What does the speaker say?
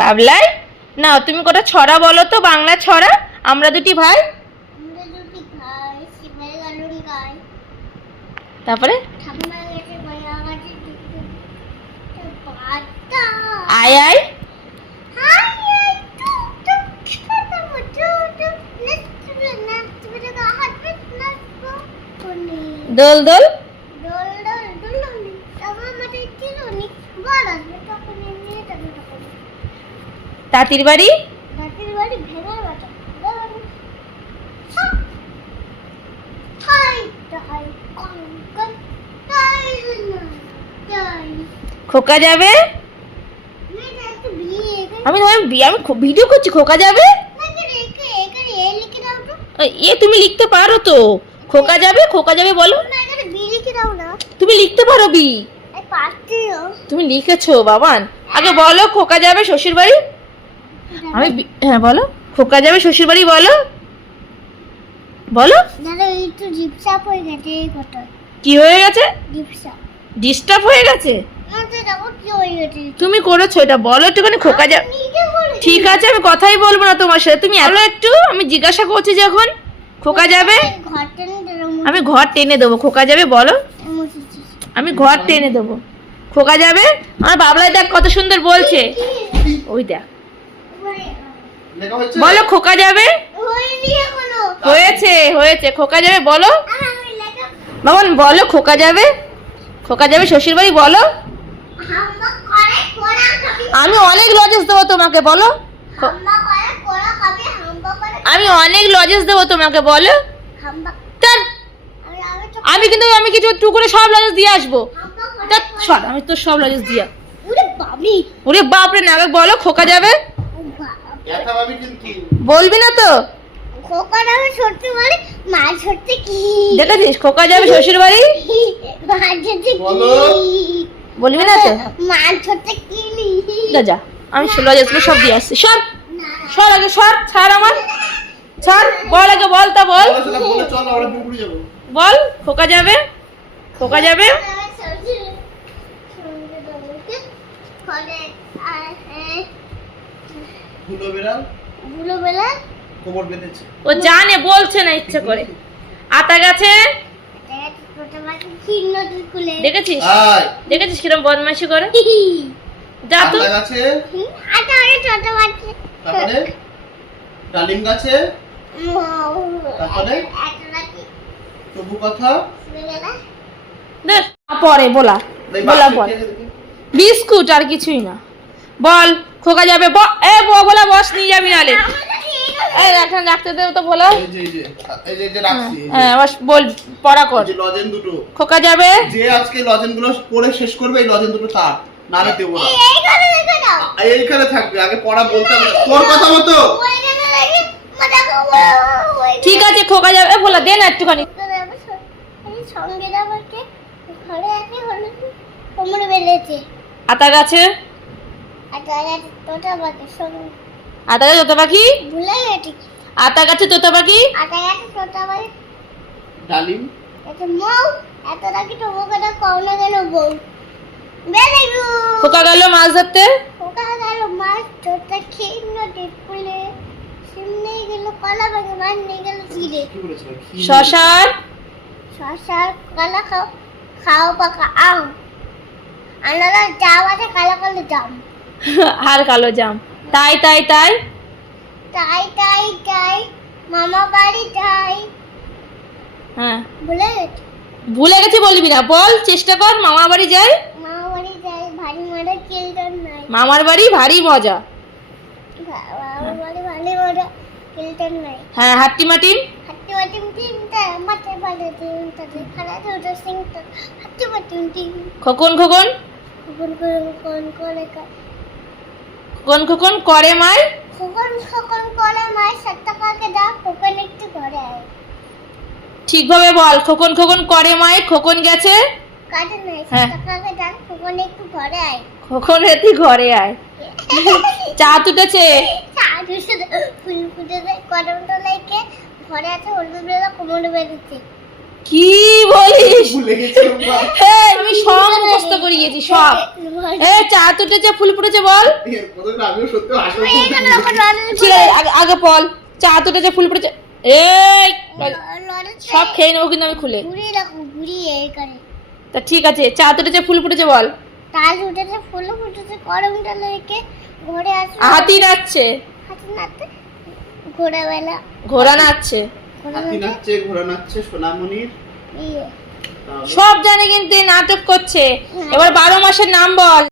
বাবলাই না, তুমি কটা ছড়া বলো তো, বাংলা ছড়া। আমরা দুটি ভাই, তারপরে আয় আয় দোল দোল, তাঁতির বাড়ি, খোকা যাবে। আমি ভিডিও করছি, খোকা যাবে। এ তুমি লিখতে পারো তো, খোকা যাবে, খোকা যাবে বলো। তুমি লিখতে পারো বি, তুমি লিখেছো বাবান। আগে বলো খোকা যাবে শ্বশুর বাড়ি। আমি হ্যাঁ বলো, খোকা যাবে শ্বশুর বাড়ি বলো, বলো। কি হয়ে গেছে? ডিস্টার্ব হয়ে গেছে। তুমি করেছো এটা, বলো একটুখানি। খোকা যাবে, ঠিক আছে আমি কথাই বলবো না তোমার সাথে, তুমি বলো একটু। আমি জিজ্ঞাসা করছি যখন খোকা যাবে, আমি ঘর টেনে দেবো। খোকা যাবে বলো, আমি ঘর টেনে দেবো। খোকা যাবে। আমার বাবলাই দেখ কত সুন্দর বলছে, ওই দেখ। বলো খোকা যাবে। হয়েছে হয়েছে, খোকা যাবে বলো বাবান, বলো খোকা যাবে। খোকা যাবে শ্বশুর বাড়ি বলো। আমি অনেক লজেস দেবো তোমাকে, বলো। আমি অনেক লজেস দেবো তোমাকে, বলো। আমি কিন্তু আমি কিছু টু করে সব লজেস দিয়ে আসবো। আমি তো সব লজেস দিয়ে। ওরে বাপরে না, বলো খোকা যাবে। বলবি না তো? দেখেছিস খোকা যাবে শ্বশুর বাড়ি, বলবি না তো? যা, আমি লজেসগুলো সব দিয়ে আসছি। সর সর আগে, সর, ছাড় আমার, ছাড়। বল আগে, বল তা বল, বল খোকা যাবে। খোকা যাবে। ও জানে, বলছে না ইচ্ছে করে। আতা গাছে, দেখেছিস দেখেছিস কিরম বদমাইশি করে। যা তো। ডালিম গাছে, পরে বলা বলা পরে। বিস্কুট আর কিছুই না। বল খোকা যাবে। বলা বস, নিয়ে যাবি নালে। এখন রাখতে দেবো তো বলো। হ্যাঁ বল, পড়া কর। লজেন দুটো খোকা যাবে। যে আজকে লজেন গুলো পড়ে শেষ করবে, এই লজেন দুটো তার নালে দেবো না, এইখানে থাকবে। আগে পড়া বলতে হবে, তোর কথা মতো। ঠিক আছে খোকা যাবে বলা, দে না একটুখানি। আতা গাছে, আতা গাছে তোতা পাখি, আতা গাছে তোতা পাখি, ডালিম, খোকা গেল মাছ ধরতে, শশার খাও পাকা আম, আনারস জাম আছে, কালো কালো জাম, আর কালো জাম। তাই তাই তাই তাই তাই তাই মামা বাড়ি যাই। হ্যাঁ ভুলে ভুলে গেছি? গেছি বলবি না, বল চেষ্টা কর। মামা বাড়ি যাই, মামা বাড়ি যাই, ভারী মজা কিলটন নাই। মামার বাড়ি ভারী মজা। মামা বাড়ি ভারী মজা কিলটন নাই। হ্যাঁ হাট্টি মাটিম, হাট্টি মাটিম তিনটা মাঠে বাড়ি তিনটা খালা ছোট সিংটা হাট্টি মাটিম তিন। খোকন খোকন, খোকন খোকন করে খোকন খোকন করে মায়, খোকন খোকন করে মায়ের 7 টাকাকে দাও, খোকন একটু ঘরে আয়। ঠিকভাবে বল। খোকন খোকন করে মায়, খোকন গেছে কাটে নাই, 7 টাকাকে দাও, খোকন একটু ঘরে আয়। খোকন রেতি ঘরে আয়। চা তুটেছে, চা দুশো ফুল ফুটেছে, কদম তলাইকে ঘরে আছে, হলুদ বেলা কোমরে বেঁধেছে। কি বলিস? ভুলে গেছিলাম বা। এই, আমি সব মুখস্থ করে গেছি সব। এই চাঁদ উঠেছে ফুল ফুটেছে বল। এর কথা আমিও সত্যি আসলে এখানে আমার লড়াই ঠিক আছে আগে বল। চাঁদ উঠেছে ফুল ফুটেছে। এই সব খেয়ে নেবো কিন্তু আমি খুলে। ঘুরিয়ে রাখো ঘুরিয়ে এখানে তা ঠিক আছে চাঁদ উঠেছে ফুল ফুটেছে বল। তাল উঠেছে ফুল ফুটেছে গরমটা লেগে ঘরে আসলো হাতি নাচছে। হাতে নাতে ঘোড়াবেলা ঘোড়া নাচছে। হাতি নাচছে ঘোড়া নাচছে সোনামণির ইয়ে তাহলে সব জানে কিন্তু এই নাটক করছে। এবার 12 মাসের নাম বল।